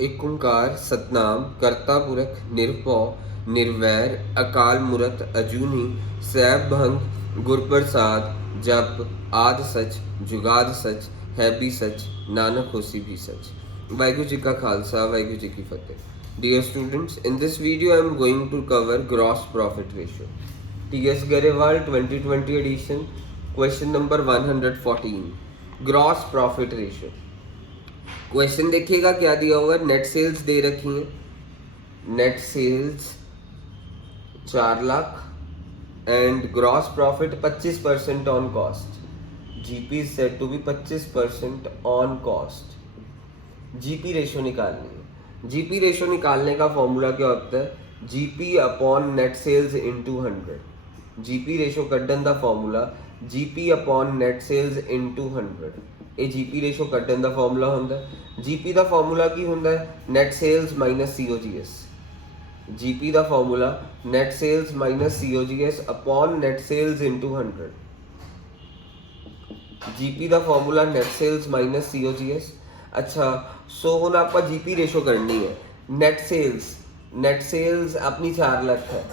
एक ओंकार सतनाम करता पुरख निरभौ निर्वैर अकाल मूरत अजूनी सैभ भंग गुरप्रसाद जप आद सच जुगाद सच है भी सच नानक होसी भी सच। वाहिगुरू जी का खालसा वाहिगुरू जी की फतेह। Dear students, in this video I am going to cover gross profit ratio. TS Garewal 2020 edition, question number 114, gross profit ratio। Question देखिएगा क्या दिया होगा। नेट सेल्स दे रखी है, net sales 4 lakh and gross profit 25% on cost. GP said to be 25% on cost. GP ratio निकालनी है। GP ratio निकालने का फॉर्मूला क्या होता है? GP upon net sales into 100। GP ratio कड्डन दा formula GP upon net sales into 100। ਇਹ ਜੀਪੀ ਰੇਸ਼ੋ ਕੱਢਣ ਦਾ ਫਾਰਮੂਲਾ ਹੁੰਦਾ। ਜੀਪੀ ਦਾ ਫਾਰਮੂਲਾ ਕੀ ਹੁੰਦਾ ਹੈ? Net sales minus COGS. GP ਦਾ formula net sales minus COGS upon net sales into 100। GP ਦਾ formula net sales minus COGS. ਅੱਛਾ, ਸੋ ਹੁਣ ਆਪਾਂ ਜੀਪੀ ਰੇਸ਼ੋ ਕਰਨੀ ਹੈ। ਨੈਟ ਸੇਲਸ ਆਪਣੀ 4 ਲੱਖ ਹੈ।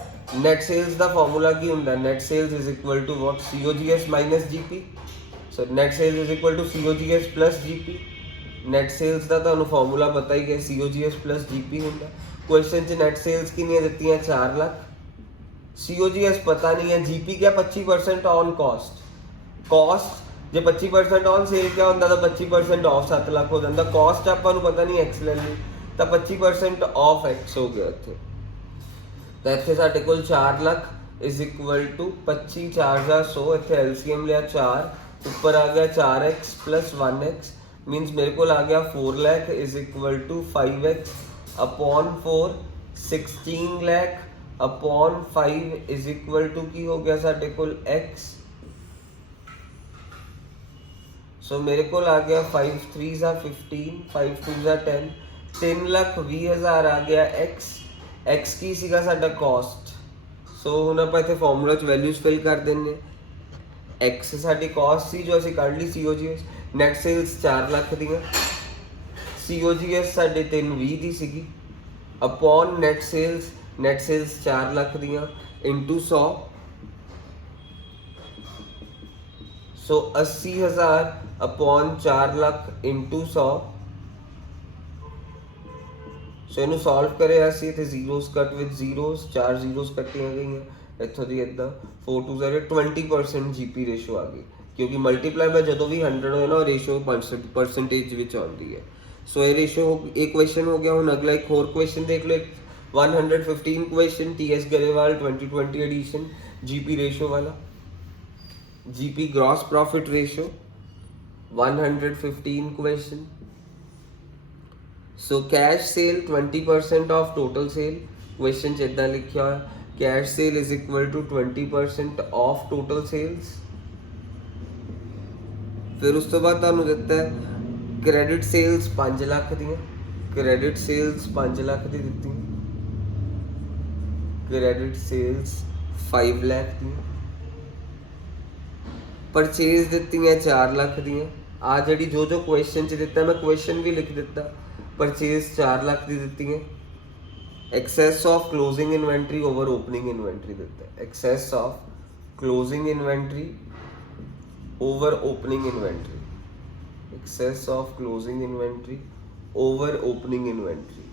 ਨੈਟ ਸੇਲਸ ਦਾ ਫਾਰਮੂਲਾ ਕੀ ਹੁੰਦਾ? Net sales is equal to what? COGS minus GP. So net sales is equal to COGS plus GP। Net sales का ਤੁਹਾਨੂੰ ਫਾਰਮੂਲਾ ਪਤਾ ਹੀ ਹੈ, COGS प्लस GP ਹੁੰਦਾ। क्वेश्चन च नेट सेल्स कितनी ਦਿੱਤੀ है? 4 लाख। COGS पता नहीं है, GP क्या? 25% ऑन कॉस्ट जो 25% ऑन सेल क्या ਹੁੰਦਾ ਤਾਂ 25% ਆਫ 7 ਲੱਖ ਹੋ ਜਾਂਦਾ। कॉस्ट ਆਪਾਂ ਨੂੰ ਪਤਾ ਨਹੀਂ x ਲੈ ਲਈ ਤਾਂ 25% ਆਫ x ਹੋ ਗਿਆ ਇੱਥੇ। ਤਾਂ ਇੱਥੇ ਸਾਡੇ ਕੋਲ 4 ਲੱਖ इज इक्वल टू 25 4 ਦਾ 100। ਇੱਥੇ LCM ਲਿਆ 4, ऊपर आ गया 4x प्लस 1x, मीन्स मेरे को आ गया 4 lakh is equal to 5x upon 4। 16 lakh upon 5 is equal to की हो गया साढ़े को x। सो मेरे को आ गया 5 3 15, 5 2 10, 3,20,000 आ गया x की सीगा साडा कॉस्ट। सो हुण आपां इत्थे फॉर्मूला च वैल्यूज फिल कर देने। एक्स साडी कॉस्ट सी जो असीं कढ ली COGS। नैट सेल्स 4 लाख ਦੀਆਂ, COGS साडे 320 ਦੀ ਸੀਗੀ अपॉन नैट सेल्स 4 लाख ਦੀਆਂ इनटू 100। सो 80,000 अपॉन 4 लाख इनटू 100। सो ਇਹਨੂੰ सॉल्व ਕਰਿਆ ਅਸੀਂ। ਇੱਥੇ ਜ਼ੀਰੋਸ ਕੱਟ ਵਿਦ ਜ਼ੀਰੋਸ, 4 ਜ਼ੀਰੋਸ ਕੱਟੀਆਂ ਗਈਆਂ ਇੱਥੋਂ ਦੀ ਇੱਦਾਂ। 4 2 0 20% GP ਰੇਸ਼ੋ ਆ ਗਈ, ਕਿਉਂਕਿ ਮਲਟੀਪਲਾਈ ਬਾਈ ਜਦੋਂ ਵੀ 100 ਹੋਏ ਨਾ ਰੇਸ਼ੋ ਪਰਸੈਂਟੇਜ ਵਿੱਚ ਆਉਂਦੀ ਹੈ। ਸੋ ਇਹ ਰੇਸ਼ੋ ਇਹ ਕੁਐਸਚਨ ਹੋ ਗਿਆ। ਹੁਣ ਅਗਲਾ ਇੱਕ ਹੋਰ ਕੁਐਸਚਨ ਦੇਖ ਲਓ, 115 question TS Grewal 2020 edition GP ratio वाला। GP gross profit ratio 115 question. So cash sale 20% of total sale. Question च इदां लिखिया है, cash sale is equal to 20% of total sales. फिर उस तो बाद तुहानू दिता है क्रेडिट सेल्स 5 लाख दी, क्रेडिट सेल्स 5 लाख दी दित्ती, क्रेडिट सेल्स 5 लाख दी, परचेज दित्ती है 4 लाख दी। आ जी जो क्वेश्चन च दिता मैं क्वेश्चन भी लिख दिता। परचेज 4 लाख दी दित्ती है। Excess of closing inventory over opening inventory देता है। Excess of closing inventory over opening inventory, excess of closing inventory over opening inventory.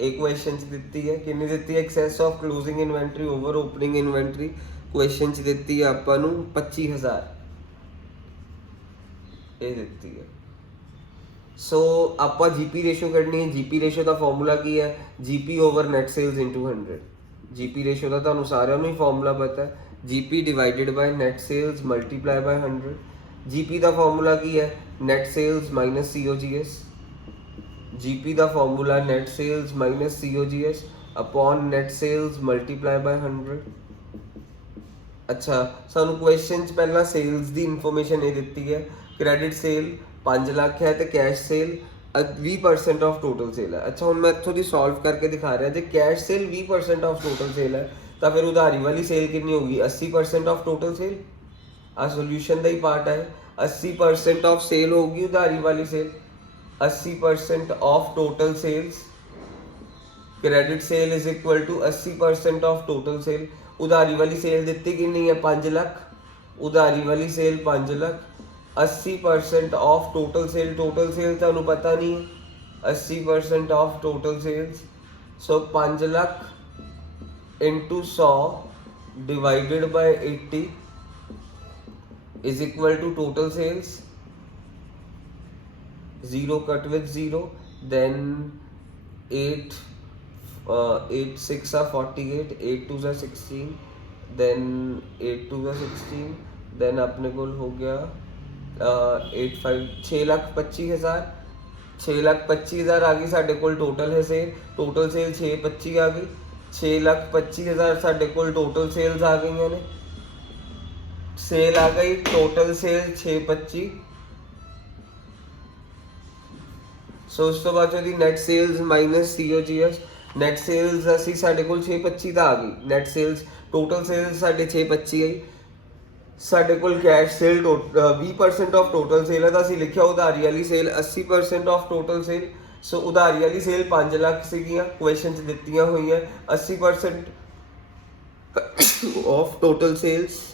एक क्वेश्चन दी है कितनी दी है? Excess of closing inventory over opening inventory question दी है आपां नूं 25,000 ये दी है। सो ਆਪਾਂ जीपी रेशो करनी है। जीपी रेशो का फॉर्मूला की है? GP over net sales into 100। GP ratio का ਤੁਹਾਨੂੰ ਸਾਰਿਆਂ ਨੂੰ ਹੀ ਫਾਰਮੂਲਾ ਪਤਾ ਹੈ, GP divided by net sales multiply by 100। GP का फॉर्मूला की है? Net sales minus COGS। GP का formula net sales minus COGS upon net sales multiply by 100। अच्छा, सानू क्वेश्चन च पहला सेल्स की इन्फॉर्मेशन ये दी है। क्रेडिट सेल 5 लाख है तो cash sale 20% of total sale है। अच्छा, हुण मैं इत्थों दी सॉल्व करके दिखा रहा। जो cash sale 20% of total sale है तो फिर उधारी वाली सेल कितनी होगी? 80% ऑफ टोटल सेल। आ सोल्यूशन का ही पार्ट है। 80% ऑफ सेल होगी उधारी वाली sale, 80% of total sales, credit sale is equal to 80% of total sale. उधारी वाली सेल दिती कितनी है 5 लाख, उधारी वाली sale 5 lakh, 80% of total sale, total sale तुहानू पता नहीं है, 80% of total sales, so 5 lakh into 100 divided by 80 is equal to total sales, 0 cut with 0, then 8 6 are 48, 8 2 are 16, then 8 2 are 16, then अपने को हो गया 8 5 6,25,000, 6,25,000 आ गई साढ़े कोल टोटल है सेल, टोटल सेल 625 आ गई, 6,25,000 साढ़े कोल टोटल सेल्स आ गई ने, सेल आ गई टोटल सेल 625, सो उस तो बाद चली net sales minus COGS, net sales असी साढ़े कोल 625 दा आ गई, नेट सेल्स टोटल सेल्स साढ़े 625 आई, साढ़े कोल cash sale 20% of total sale है, तो असी लिखिया उधारी वाली sale 80% of total sale, so उधारी वाली सेल 5 लाख सीगियां, क्वेश्चन च दित्तियां हुई है 80% of total sales,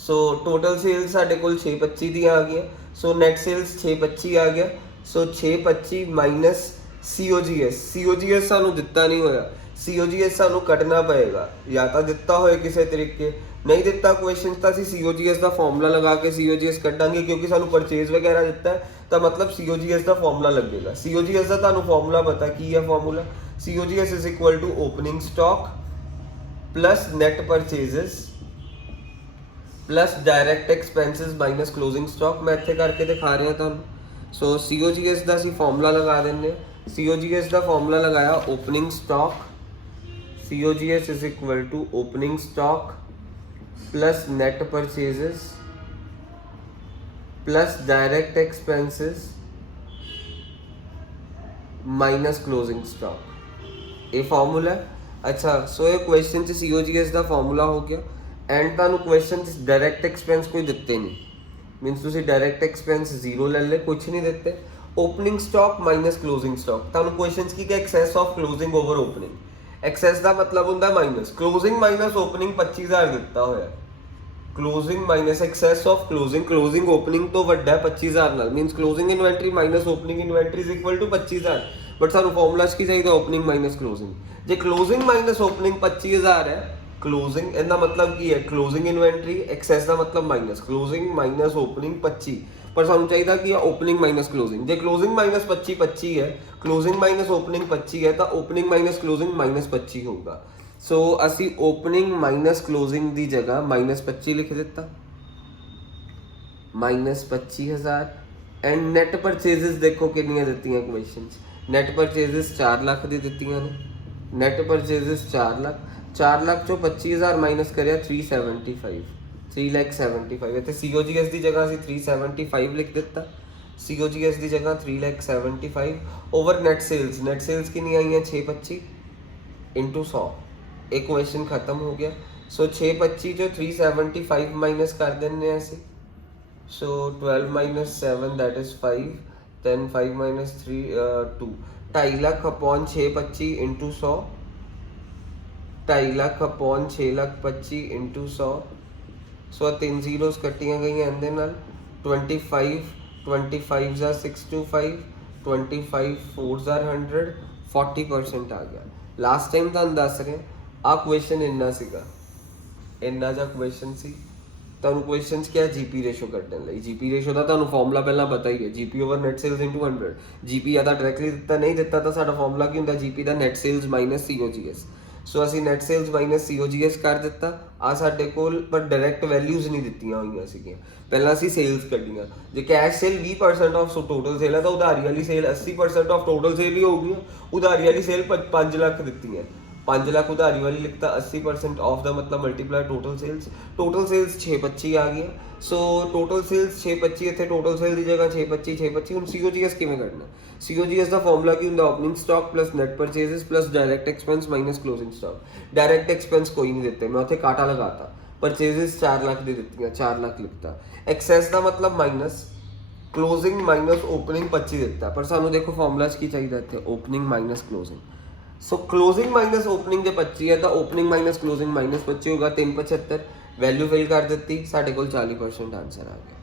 so total sales साढ़े कोल 625 दी आ गई, सो नेट सेल्स 625 आ गया, सो 625 माइनस COGS सानू दिता नहीं होया, COGS सानू कटना पएगा, या तो दिता होए किसी तरीके, नहीं दिता क्वेश्चन तो असी COGS का फॉर्मूला लगा के COGS कटांगे, क्योंकि सानू परचेज वगैरह दिता है तो मतलब COGS का फॉर्मूला लगेगा। COGS का तुहानू फॉर्मूला पता की है, formula COGS is equal to opening stock plus net purchases plus direct expenses minus closing stock. मैं इत्थे करके दिखा रहा तुहानू। सो COGS का असीं फॉर्मूला लगा देंगे। COGS का फॉर्मूला लगाया opening stock, COGS is equal to opening stock plus net purchases plus direct expenses minus closing stock, ये फॉर्मूला है। अच्छा, सो ये क्वेश्चन च COGS का फॉर्मूला हो गया। एंड तुहानू क्वेश्चन च डायरैक्ट एक्सपेंस कोई दिते नहीं, मीनस तुसीं डायरैक्ट एक्सपेंस 0 ले ले, कुछ नहीं दिते। Opening stock minus closing stock, तुहानू क्वेश्चन च की क्या excess of closing over opening. Excess का मतलब हुंदा माइनस, क्लोजिंग माइनस ओपनिंग 25,000 दिता होया, closing minus excess of closing, closing opening तो वड्डा है 25,000 नाल, minus closing inventory minus opening inventory is equal to 25,000, but सानू फॉर्मूला की चाहिए ओपनिंग माइनस क्लोजिंग। जे क्लोजिंग माइनस ओपनिंग 25,000 है, क्लोजिंग इहदा मतलब की है क्लोजिंग इन्वेंटरी, एक्सेस का मतलब माइनस, क्लोजिंग माइनस ओपनिंग 25, पर सानू चाहिए कि ओपनिंग माइनस क्लोजिंग। जे क्लोजिंग माइनस 25 है, क्लोजिंग माइनस ओपनिंग 25 है, तो ओपनिंग माइनस क्लोजिंग माइनस 25 होगा। सो असी ओपनिंग माइनस क्लोजिंग की जगह माइनस 25 लिख दिता, माइनस 25,000। एंड नैट परचेजेस देखो कितनी दित्तियां क्वेश्चन, नैट परचेजेस 4 लाख दी दित्तियां ने, नैट परचेजेस 4 लाख, 4 लाख चो 25,000 माइनस करिया 375, 3,75,000। इत्थे COGS की जगह असी 375 लिख दिता, COGS की जगह 3,75,000 over net sales. Net sales कितनी आई है 625 इंटू 100, एक क्वेश्चन खत्म हो गया। सो 625 जो 375 माइनस कर देने असी, so 12 minus 7 that is 5, then 5 minus 3 2, 2.5 lakh upon 625 into 100, 2.5 lakh upon 6,25,000 into 100। So 3 zeros कट्टियां गई एंदे नाल, 25 25 जा 625, 25 4 जा 100, 40% आ गया। लास्ट टाइम तुहानू दस रहे आ क्वेश्चन इन्ना सीगा, इन्ना जा क्वेश्चन सी। तुहानू क्वेश्चन क्या GP रेशो कड्ढण लई, GP रेशो का तुहानू फॉर्मूला पहला पता ही है, GP over net sales into 100। GP या तो डायरैक्टली दिता नहीं दिता तो साडा फॉर्मूला की हुंदा GP दा नेट सेल्स माइनस COGS। सो असी नेट सेल्स माइनस COGS कर दिता, आ साडे कोल पर डायरैक्ट वैल्यूज नहीं दित्तियां होईयां सीगियां, पहला असी सेल्स कड्ढियां। जे cash sale 20% of total sale है तो उधारी वाली सेल 80% ऑफ टोटल सेल ही होगी। उधारी वाली सेल 5 लाख दित्ती है, 5 लाख उधारी वाली लिखता, 80% ऑफ द मतलब multiply total sales, total sales 625 आ गई। सो टोटल सेल्स 625, इत्थे टोटल सेल की जगह 625 हुण COGS किवें कढना। COGS का फॉर्मूला की हुंदा opening stock plus net purchases plus direct expense minus closing stock. Direct expense कोई नहीं दिते, मैं उत्थे काटा लगाता, परचेजेस 4 लाख दी दित्तियां, 4 लाख लिखता। ਐਕਸੈਸ ਦਾ ਮਤਲਬ ਮਾਈਨਸ, ਕਲੋਜ਼ਿੰਗ ਮਾਈਨਸ ਓਪਨਿੰਗ 25 ਦਿੱਤਾ, ਪਰ ਸਾਨੂੰ ਦੇਖੋ ਫਾਰਮੂਲਾ 'ਚ ਕੀ ਚਾਹੀਦਾ ਇੱਥੇ, ਓਪਨਿੰਗ ਮਾਈਨਸ ਕਲੋਜ਼ਿੰਗ। ਸੋ ਕਲੋਜ਼ਿੰਗ ਮਾਈਨਸ ਓਪਨਿੰਗ ਜੇ 25 ਹੈ ਤਾਂ ਓਪਨਿੰਗ ਮਾਈਨਸ ਕਲੋਜ਼ਿੰਗ ਮਾਈਨਸ 25 ਹੋਗਾ, 375 ਵੈਲਿਊ ਫਿਲ ਕਰ ਦਿੱਤੀ, ਸਾਡੇ ਕੋਲ 40% ਆਂਸਰ ਆ ਗਿਆ।